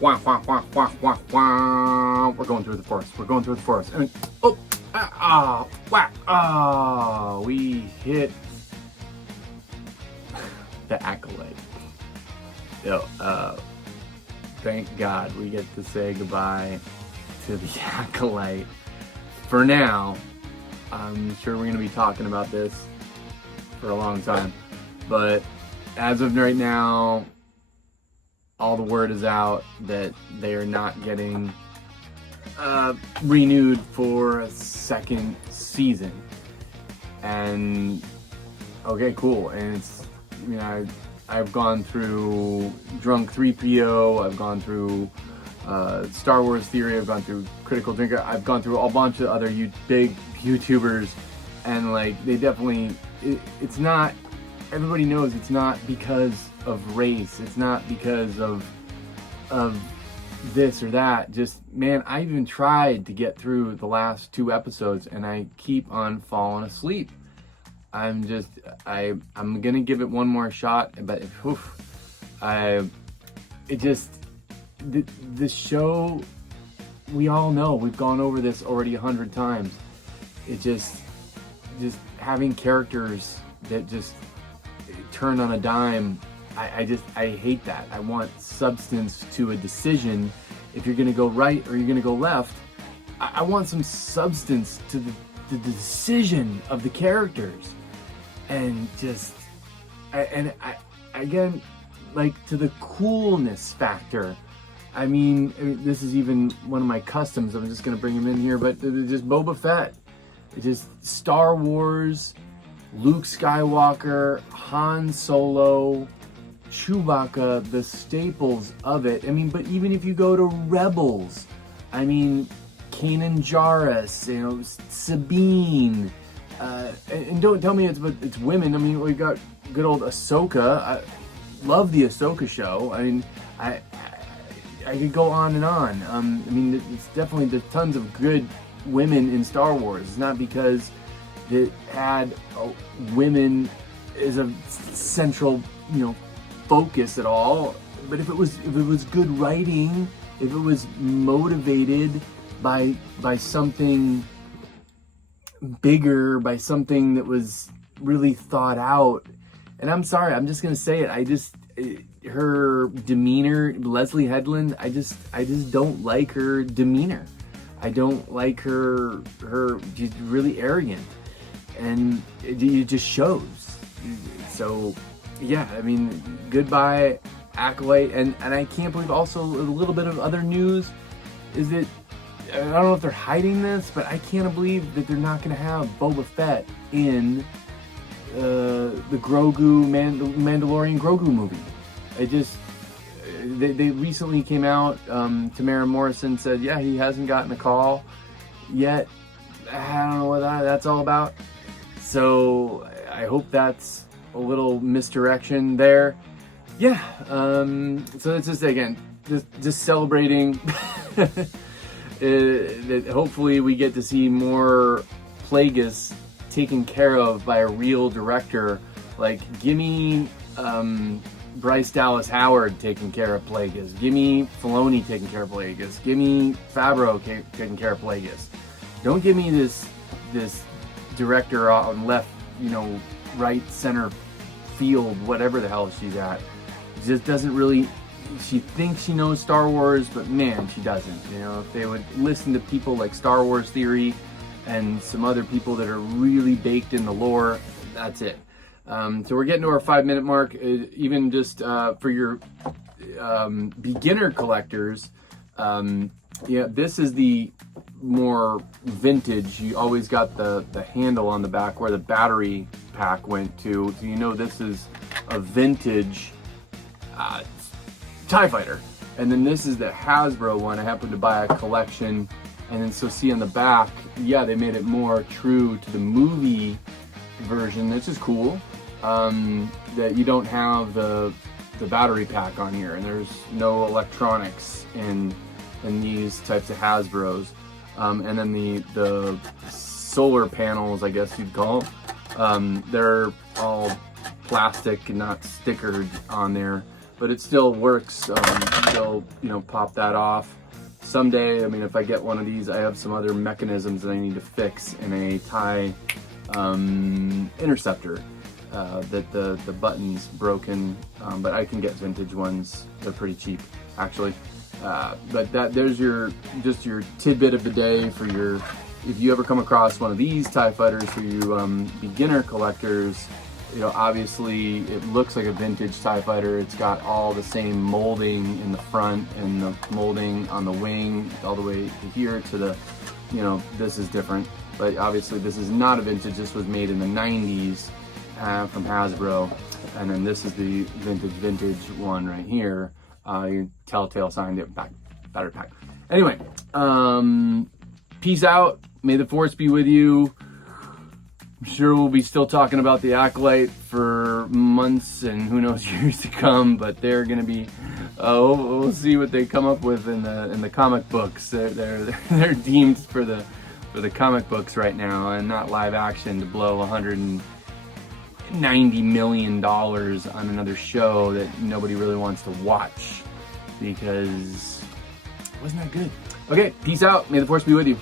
Wah, wah, wah, wah, wah, wah. We're going through the forest. We're going through the forest. And we hit the Acolyte. Thank God we get to say goodbye to the Acolyte. For now, I'm sure we're going to be talking about this for a long time. But as of right now, all the word is out that they are not getting renewed for a second season. And okay, cool. And it's, you know, I've gone through Drunk 3PO, I've gone through Star Wars Theory, I've gone through Critical Drinker, I've gone through a bunch of other big YouTubers, and like they definitely, it's not, everybody knows it's not because of race, it's not because of this or that. Just, man, I even tried to get through the last 2 episodes and I keep on falling asleep. I'm gonna give it one more shot, but the show, we all know, we've gone over this already 100 times. It just having characters that just turn on a dime. I hate that. I want substance to a decision. If you're gonna go right or you're gonna go left, I want some substance to the decision of the characters. And again, like, to the coolness factor. I mean, this is even one of my customs. I'm just gonna bring him in here, but just Boba Fett. It's just Star Wars, Luke Skywalker, Han Solo, Chewbacca, the staples of it. I mean, but even if you go to Rebels, I mean, Kanan Jarrus, you know, Sabine. And don't tell me it's women. I mean, we got good old Ahsoka. I love the Ahsoka show. I mean, I could go on and on. I mean, it's definitely, there's tons of good women in Star Wars. It's not because it had women as a central, you know, focus at all. But if it was good writing, if it was motivated by something bigger, by something that was really thought out. And I'm sorry, I'm just gonna say it. Her demeanor, Leslie Headland, I just don't like her demeanor. I don't like her. She's really arrogant, and it just shows. So, yeah, I mean, goodbye, Acolyte. And I can't believe also a little bit of other news is that, I don't know if they're hiding this, but I can't believe that they're not going to have Boba Fett in the Grogu, Mandalorian Grogu movie. They recently came out, Tamara Morrison said, yeah, he hasn't gotten a call yet. I don't know what that's all about. So I hope that's a little misdirection there. Yeah, so it's just, again, just celebrating that hopefully we get to see more Plagueis taken care of by a real director. Like, give me Bryce Dallas Howard taking care of Plagueis. Give me Filoni taking care of Plagueis. Give me Favreau taking care of Plagueis. Don't give me this director on left, you know, right, center field, whatever the hell she's at. It just doesn't really. She thinks she knows Star Wars, but man, she doesn't. You know, if they would listen to people like Star Wars Theory and some other people that are really baked in the lore, that's it. So we're getting to our 5-minute mark. Even just for your beginner collectors, yeah, this is the more vintage. You always got the handle on the back where the battery pack went to, so you know this is a vintage TIE Fighter. And then this is the Hasbro one. I happened to buy a collection, and then so see on the back, yeah, they made it more true to the movie version. This is cool, that you don't have the battery pack on here, and there's no electronics in these types of Hasbros. And then the solar panels, I guess you'd call them, they're all plastic and not stickered on there. but it still works. Still, pop that off. Someday, I mean, if I get one of these, I have some other mechanisms that I need to fix in a tie interceptor. That the button's broken, but I can get vintage ones. They're pretty cheap, actually. But there's your tidbit of the day for your. If you ever come across one of these TIE fighters for you beginner collectors, obviously it looks like a vintage TIE fighter. It's got all the same molding in the front and the molding on the wing all the way to here to the, this is different. But obviously this is not a vintage. This was made in the 90s from Hasbro. And then this is the vintage one right here. Your telltale sign, battery pack. Anyway, peace out. May the force be with you. I'm sure we'll be still talking about the Acolyte for months and who knows years to come, but they're gonna be. We'll see what they come up with in the comic books. They're deemed for the comic books right now and not live action to blow $190 million on another show that nobody really wants to watch because it wasn't that good. Okay, peace out. May the force be with you.